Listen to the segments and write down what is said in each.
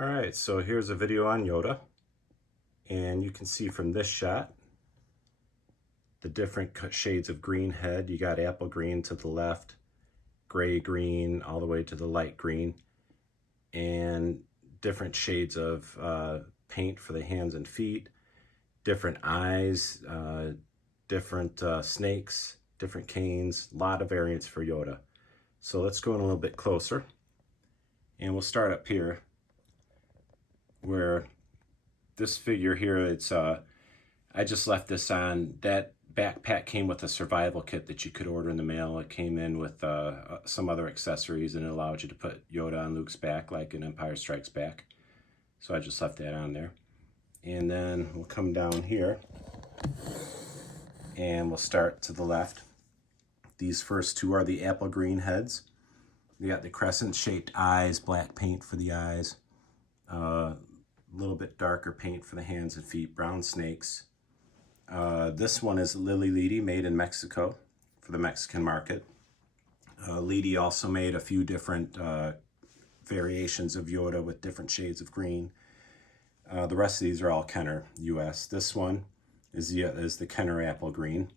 All right, so here's a video on Yoda, and you can see from this shot the different shades of green head. You got apple green to the left, gray green all the way to the light green, and different shades of paint for the hands and feet, different eyes, different snakes, different canes, a lot of variants for Yoda. So let's go in a little bit closer, and we'll start up here where this figure here, it's I just left this on. That backpack came with a survival kit that you could order in the mail. It came in with some other accessories, and it allowed you to put Yoda on Luke's back like in Empire Strikes Back. So I just left that on there. And then we'll come down here and we'll start to the left. These first two are the apple green heads. You got the crescent shaped eyes, black paint for the eyes, a little bit darker paint for the hands and feet, brown snakes. This one is Ledy, made in Mexico for the Mexican market. Ledy also made a few different variations of Yoda with different shades of green. The rest of these are all Kenner US. This one is the Kenner apple green.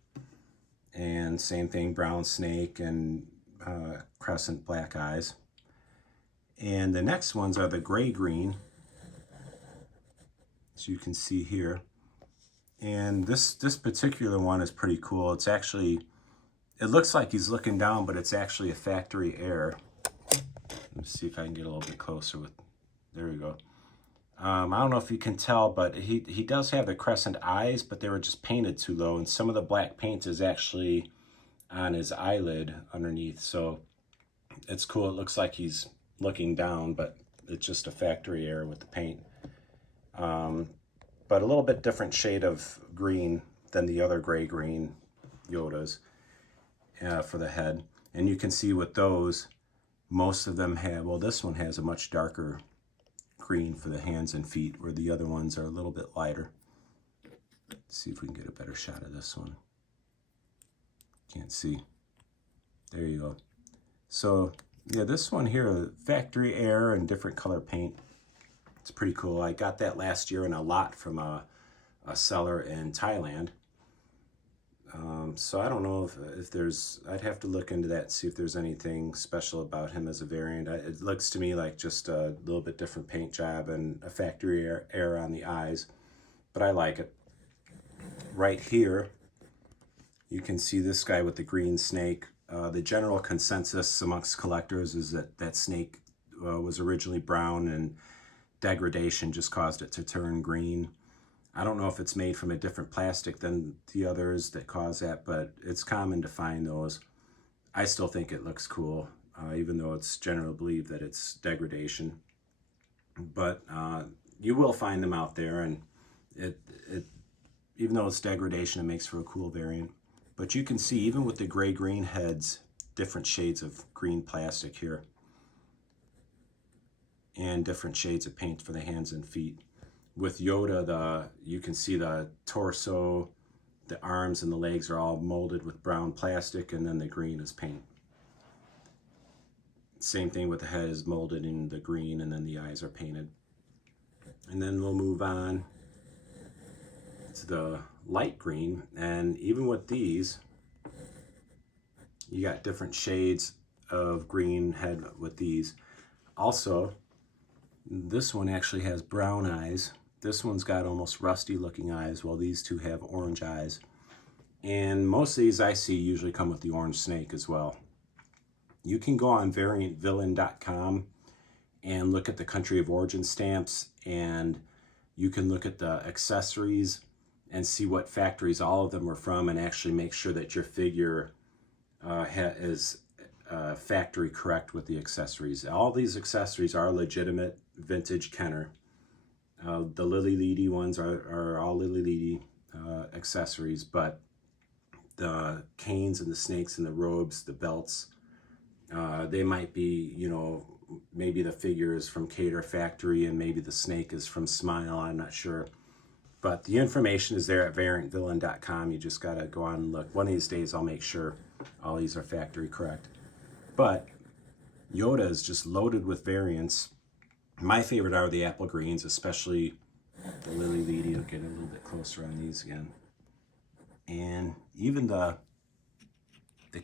And same thing, brown snake and crescent black eyes. And the next ones are the gray green, as you can see here. And this particular one is pretty cool. It's actually, it looks like he's looking down, but it's actually a factory error. Let's see if I can get a little bit closer with, there we go. I don't know if you can tell, but he does have the crescent eyes, but they were just painted too low, and some of the black paint is actually on his eyelid underneath. So it's cool. It looks like he's looking down, but it's just a factory error with the paint. But a little bit different shade of green than the other gray-green Yodas for the head. And you can see with those, most of them have, well, this one has a much darker green for the hands and feet, where the other ones are a little bit lighter. Let's see if we can get a better shot of this one. Can't see. There you go. So, yeah, this one here, factory error and different color paint. It's pretty cool. I got that last year in a lot from a seller in Thailand. So I don't know if there's, I'd have to look into that and see if there's anything special about him as a variant. It looks to me like just a little bit different paint job and a factory error on the eyes, but I like it. Right here, you can see this guy with the green snake. The general consensus amongst collectors is that that snake was originally brown, and degradation just caused it to turn green. I don't know if it's made from a different plastic than the others that cause that, but it's common to find those. I still think it looks cool, even though it's generally believed that it's degradation. But you will find them out there, and it even though it's degradation, it makes for a cool variant. But you can see, even with the gray-green heads, different shades of green plastic here, and different shades of paint for the hands and feet. With Yoda, you can see the torso, the arms and the legs are all molded with brown plastic, and then the green is paint. Same thing with the head, is molded in the green, and then the eyes are painted. And then we'll move on to the light green, and even with these, you got different shades of green head with these. Also, this one actually has brown eyes. This one's got almost rusty looking eyes, while these two have orange eyes. And most of these I see usually come with the orange snake as well. You can go on variantvillain.com and look at the country of origin stamps, and you can look at the accessories and see what factories all of them are from, and actually make sure that your figure is factory correct with the accessories. All these accessories are legitimate vintage Kenner. The Ledy ones are all Ledy accessories, but the canes and the snakes and the robes, the belts, they might be, you know, maybe the figure is from Cater Factory and maybe the snake is from Smile, I'm not sure. But the information is there at variantvillain.com. You just gotta go on and look. One of these days I'll make sure all these are factory correct. But Yoda is just loaded with variants. My favorite are the apple greens, especially the Ledy. I'll get a little bit closer on these again. And even the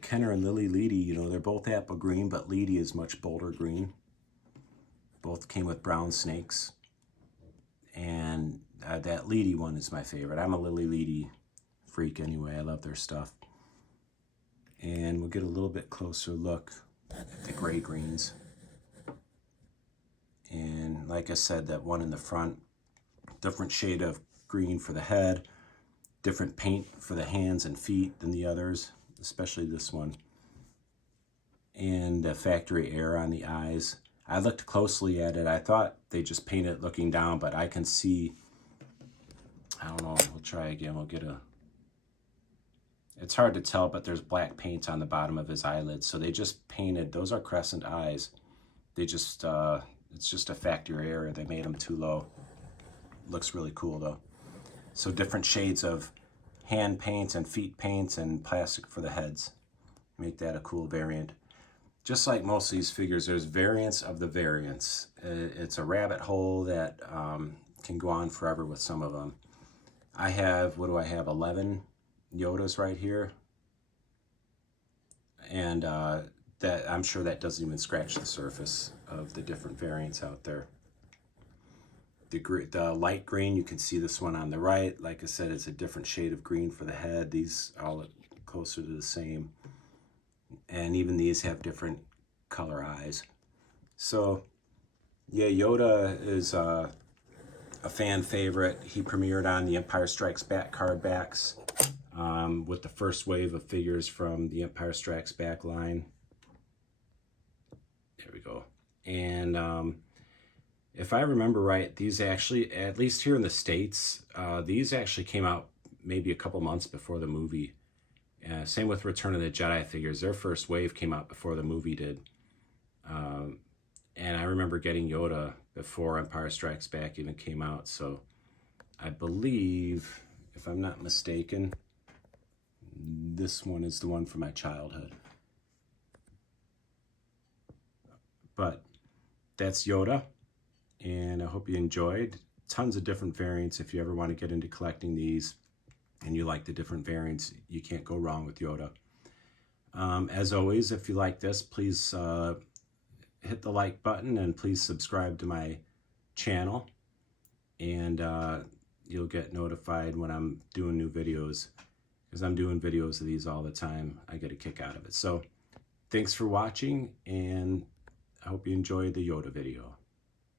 Kenner and Ledy, you know, they're both apple green, but Ledy is much bolder green. Both came with brown snakes. And that Ledy one is my favorite. I'm a Ledy freak anyway. I love their stuff. And we'll get a little bit closer look at the gray greens. And like I said, that one in the front, different shade of green for the head, different paint for the hands and feet than the others, especially this one. And the factory air on the eyes. I looked closely at it. I thought they just painted it looking down, but I can see, I don't know, we'll try again. We'll get a, it's hard to tell, but there's black paint on the bottom of his eyelids. So they just painted, those are crescent eyes. They just, it's just a factory area. They made them too low. Looks really cool though. So different shades of hand paints and feet paints and plastic for the heads. Make that a cool variant. Just like most of these figures, there's variants of the variants. It's a rabbit hole that can go on forever with some of them. I have, what do I have, 11 Yodas right here. And that I'm sure that doesn't even scratch the surface of the different variants out there. The light green, you can see this one on the right. Like I said, it's a different shade of green for the head. These all look closer to the same. And even these have different color eyes. So, yeah, Yoda is a fan favorite. He premiered on the Empire Strikes Back card backs with the first wave of figures from the Empire Strikes Back line. There we go. And if I remember right, these actually, at least here in the States, these actually came out maybe a couple months before the movie. Same with Return of the Jedi figures. Their first wave came out before the movie did. And I remember getting Yoda before Empire Strikes Back even came out. So I believe, if I'm not mistaken, this one is the one from my childhood. But that's Yoda. And I hope you enjoyed. Tons of different variants. If you ever want to get into collecting these and you like the different variants, you can't go wrong with Yoda. As always, if you like this, please hit the like button and please subscribe to my channel. And you'll get notified when I'm doing new videos, because I'm doing videos of these all the time. I get a kick out of it. So thanks for watching, and I hope you enjoyed the Yoda video.